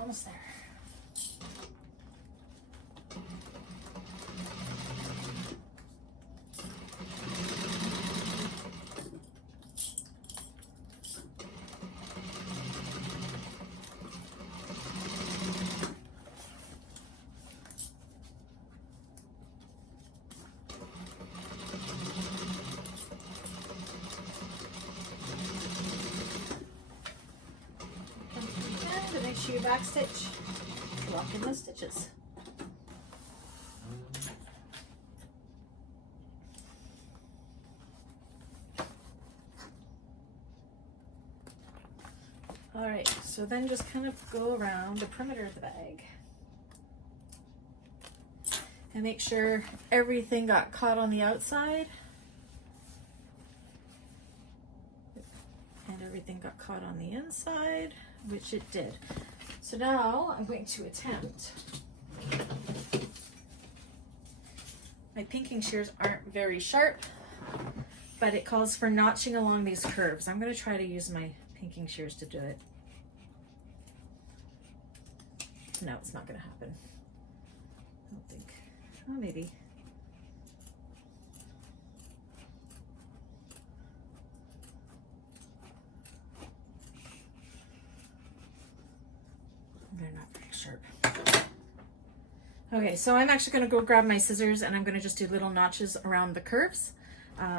Almost there. Make sure you back stitch, lock in those stitches. All right, so then just kind of go around the perimeter of the bag and make sure everything got caught on the outside and everything got caught on the inside, which it did. So now I'm going to attempt. My pinking shears aren't very sharp, but it calls for notching along these curves. I'm going to try to use my pinking shears to do it. No, it's not going to happen. I don't think. Oh, maybe. They're not very sharp. Okay, so I'm actually going to go grab my scissors and I'm going to just do little notches around the curves.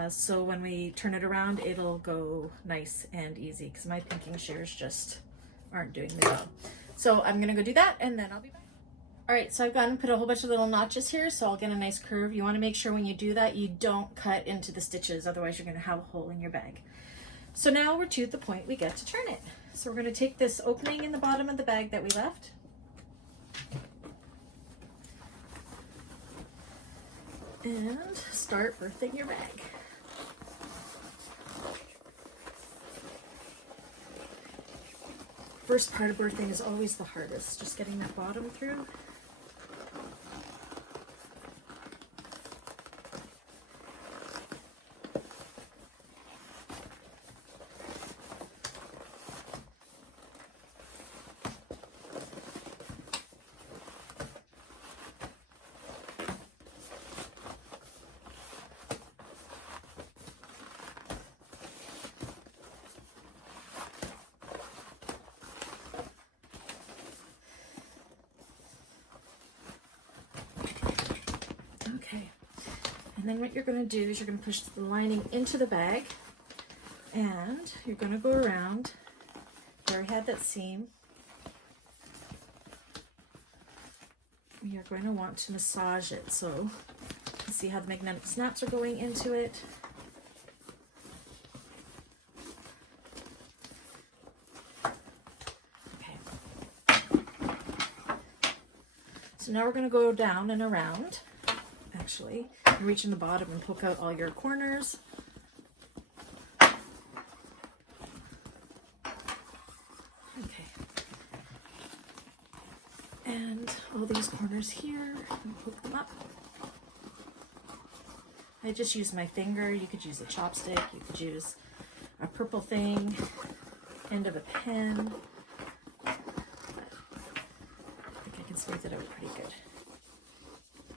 So when we turn it around, it'll go nice and easy because my pinking shears just aren't doing the job. So I'm going to go do that and then I'll be back. All right, so I've gone and put a whole bunch of little notches here so I'll get a nice curve. You want to make sure when you do that, you don't cut into the stitches. Otherwise, you're going to have a hole in your bag. So now we're to the point we get to turn it. So we're going to take this opening in the bottom of the bag that we left. And start birthing your bag. First part of birthing is always the hardest, just getting that bottom through. And then what you're going to do is you're going to push the lining into the bag, and you're going to go around where we had that seam. You're going to want to massage it, so you can see how the magnetic snaps are going into it. Okay. So now we're going to go down and around. Actually, you reach in the bottom and poke out all your corners. Okay. And all these corners here, and poke them up. I just use my finger. You could use a chopstick. You could use a purple thing, end of a pen. I think I can smooth it out pretty good.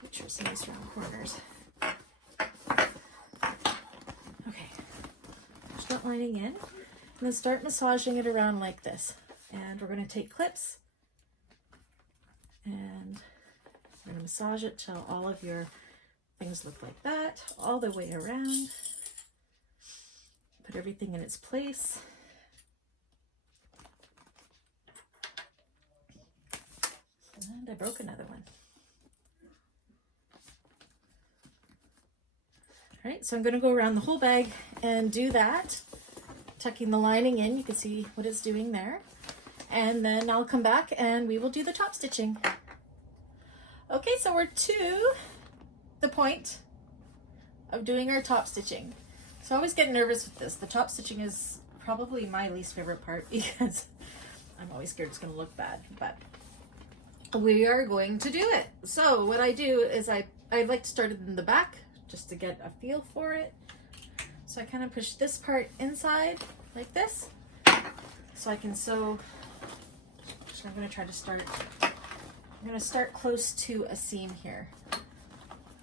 Make sure some nice round corners. Okay, push that lining in, and then start massaging it around like this. And we're going to take clips, and we're going to massage it till all of your things look like that, all the way around. Put everything in its place. And I broke another one. All right, so I'm going to go around the whole bag and do that, tucking the lining in. You can see what it's doing there. And then I'll come back and we will do the top stitching. Okay, so we're to the point of doing our top stitching. So I always get nervous with this. The top stitching is probably my least favorite part because I'm always scared it's going to look bad, but we are going to do it. So what I do is I like to start it in the back just to get a feel for it. So I kind of push this part inside like this so I can sew. So I'm going to try to start, I'm going to start close to a seam here.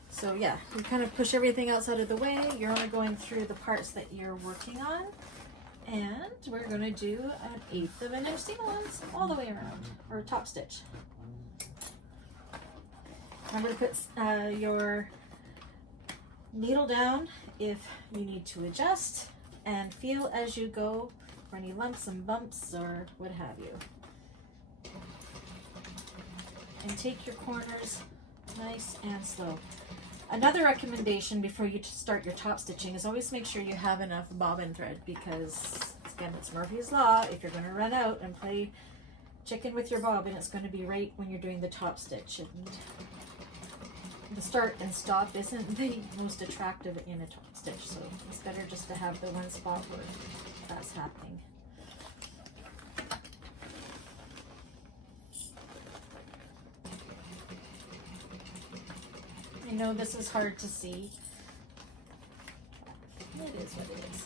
So yeah, you kind of push everything else out of the way. You're only going through the parts that you're working on. And we're going to do 1/8 of an inch seam allowance all the way around, or top stitch. I'm going to put your needle down if you need to adjust, and feel as you go for any lumps and bumps or what have you. And take your corners nice and slow. Another recommendation before you start your top stitching is always make sure you have enough bobbin thread, because again, it's Murphy's Law. If you're going to run out and play chicken with your bobbin, it's going to be right when you're doing the top stitch. And the start and stop isn't the most attractive in a top stitch, so it's better just to have the one spot where that's happening. I know this is hard to see. It is what it is.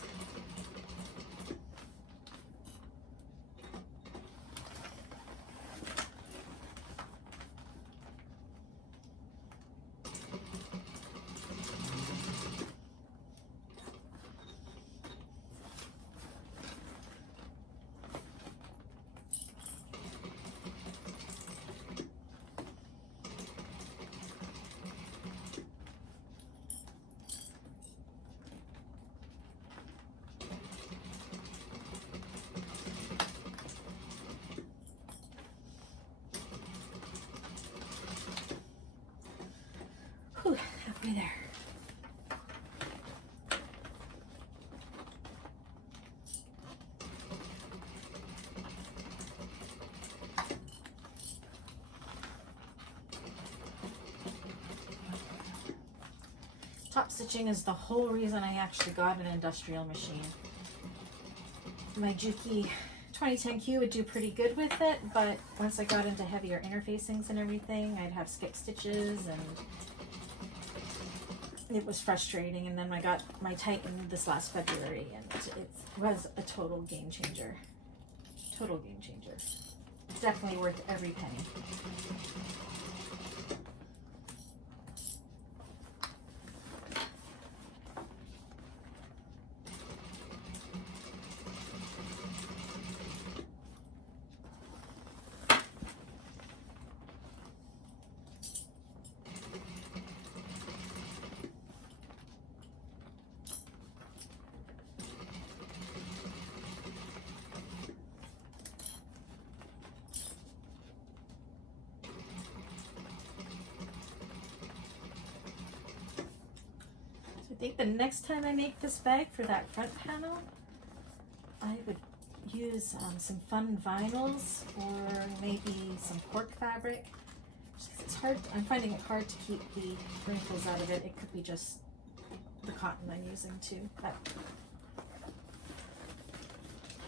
Whew, halfway there. Top stitching is the whole reason I actually got an industrial machine. My Juki 2010Q would do pretty good with it, but once I got into heavier interfacings and everything, I'd have skip stitches and it was frustrating. And then I got my Titan this last February and it was a total game changer. Total game changer. Definitely worth every penny. think the next time I make this bag for that front panel, I would use some fun vinyls or maybe some cork fabric. It's hard, I'm finding it hard to keep the wrinkles out of it. It could be just the cotton I'm using too. But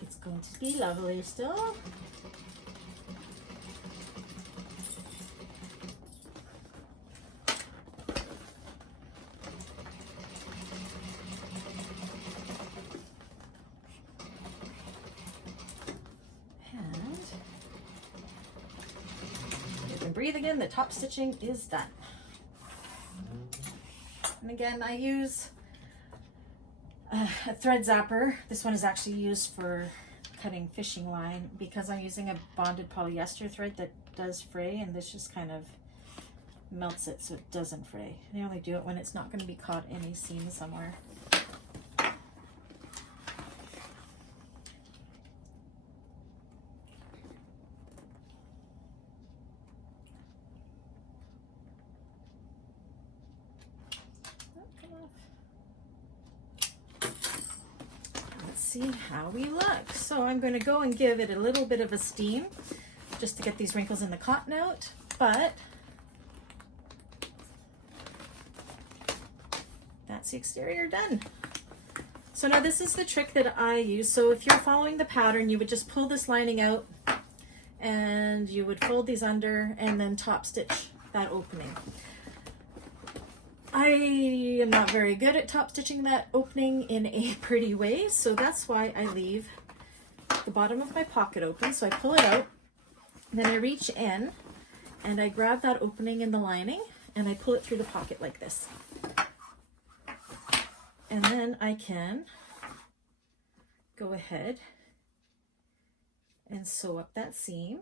it's going to be lovely still. Breathe again, the top stitching is done. And again, I use a thread zapper. This one is actually used for cutting fishing line because I'm using a bonded polyester thread that does fray, and this just kind of melts it so it doesn't fray. And I only do it when it's not going to be caught in a seam somewhere. See how we look. So I'm going to go and give it a little bit of a steam just to get these wrinkles in the cotton out, but that's the exterior done. So now this is the trick that I use. So if you're following the pattern, you would just pull this lining out and you would fold these under and then top stitch that opening. I am not very good at top stitching that opening in a pretty way, so that's why I leave the bottom of my pocket open. So I pull it out, then I reach in and I grab that opening in the lining and I pull it through the pocket like this. And then I can go ahead and sew up that seam.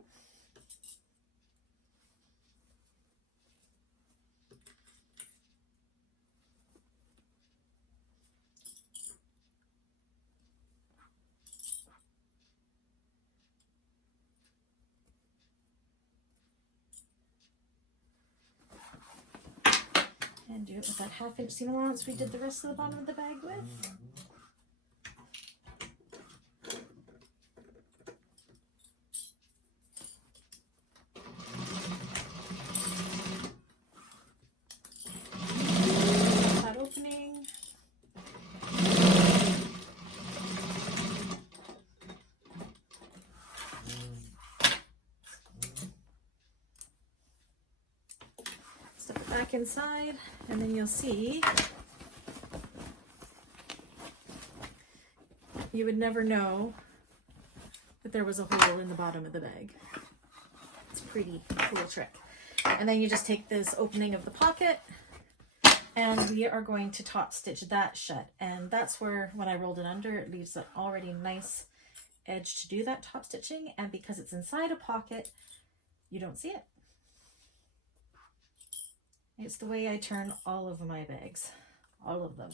And do it with that 1/2 inch seam allowance we did the rest of the bottom of the bag with. That opening. Step it back inside, and then you'll see you would never know that there was a hole in the bottom of the bag. It's a pretty cool trick. And then you just take this opening of the pocket and we are going to top stitch that shut. And that's where, when I rolled it under, it leaves an already nice edge to do that top stitching. And because it's inside a pocket, you don't see it. It's the way I turn all of my bags, all of them.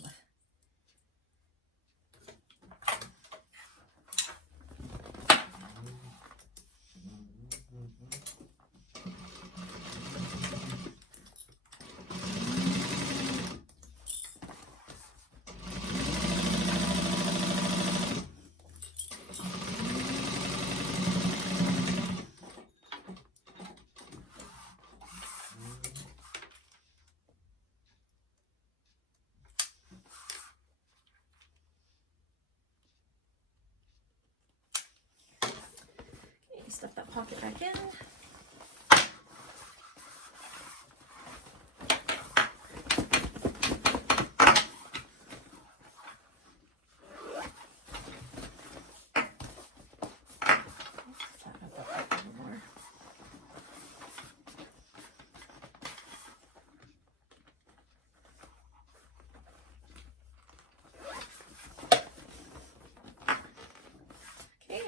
Stuff that pocket back in.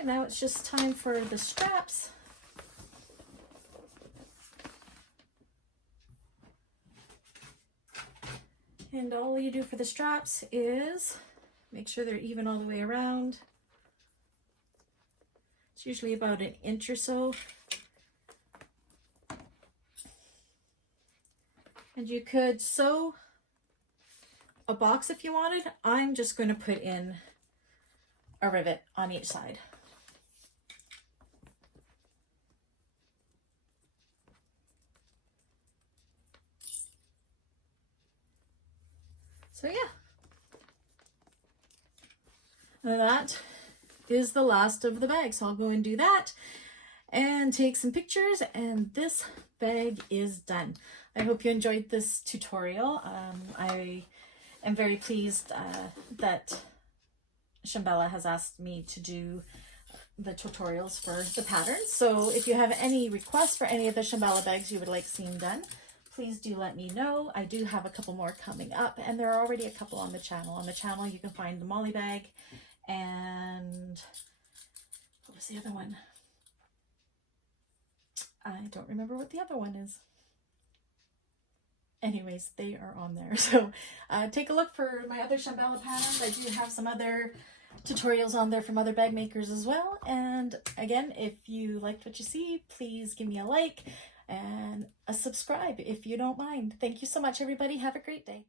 Now it's just time for the straps. And all you do for the straps is make sure they're even all the way around. It's usually about 1 inch or so. And you could sew a box if you wanted. I'm just going to put in a rivet on each side. So yeah, that is the last of the bag. So I'll go and do that and take some pictures, and this bag is done. I hope you enjoyed this tutorial. I am very pleased that Shamballa has asked me to do the tutorials for the patterns. So if you have any requests for any of the Shamballa bags you would like seen done, please do let me know. I do have a couple more coming up, and there are already a couple on the channel. On the channel you can find the Molly bag, and what was the other one? I don't remember what the other one is. Anyways, they are on there. So take a look for my other Shamballa patterns. I do have some other tutorials on there from other bag makers as well. And again, if you liked what you see, please give me a like and a subscribe if you don't mind. Thank you so much, everybody. Have a great day.